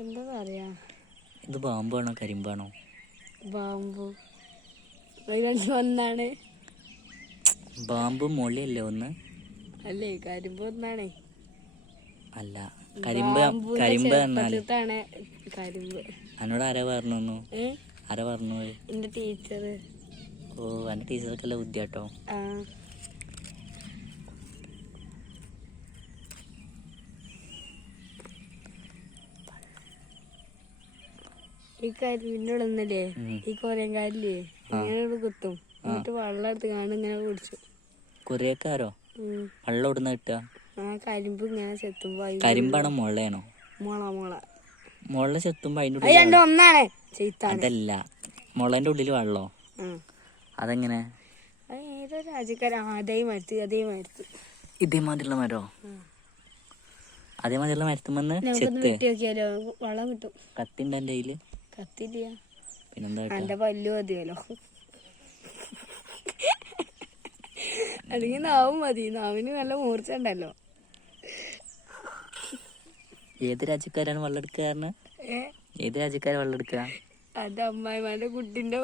എന്താ പറയാ, ഇത് പാമ്പാണോ കരിമ്പാണോ? ബാമ്പു രണ്ടും ഒന്നാണ്. ബാമ്പും മൊളിയല്ലേ ഒന്ന്? അല്ലേ കരിമ്പ് ഒന്നാണേ. അല്ല, കരിമ്പ് പറഞ്ഞാല് കരിമ്പ്. എന്നോട് ആരാ പറഞ്ഞു? ആരാ പറഞ്ഞു? എന്റെ ടീച്ചർ. ഓ, എന്റെ ടീച്ചർക്കല്ല ബുദ്ധി കേട്ടോ. ഈ കരിമ്പിന്റെ ഒന്നല്ലേ ഈ കൊരങ്കാരില്ലേ, ഇങ്ങനെ കുത്തും, എന്നിട്ട് വെള്ളം എടുത്ത് കാണും ഇങ്ങനെ കുടിച്ചു. കൊറിയക്കാരോ? വെള്ളം ഇടുന്ന കിട്ടുക? കരിമ്പ് ഇങ്ങനെ ചെത്തുമ്പോ. കരിമ്പാണോ മുളയാണോ? മുള ചെത്തുമ്പോ അതിന്റെ ഉള്ളിൽ ഒന്നാണ്. അതല്ല, മുളന്റെ ഉള്ളിൽ വെള്ളോ? അതെങ്ങനെ? ഏതോ രാജ്യക്കാരൻ ഇതേമാതിരിയുള്ള മരോ? അതേമാതിരിയുള്ള മരത്തുമെന്ന് വെള്ളം കിട്ടും. കത്തിണ്ട് എന്റെ കയ്യില്. കത്തില്ല, പിന്നെന്താ? എന്റെ പല്ലു മതിയല്ലോ. അല്ലെങ്കിൽ നാവും മതി, നാവിന് നല്ല മൂർച്ച ഉണ്ടല്ലോ. ഏത് രാജ്യക്കാരാണ് വെള്ളം എടുക്കുക? ഏത് രാജ്യക്കാരാണ് വെള്ളം എടുക്കുക? അത് അമ്മായിമാരുടെ കുട്ടിന്റെ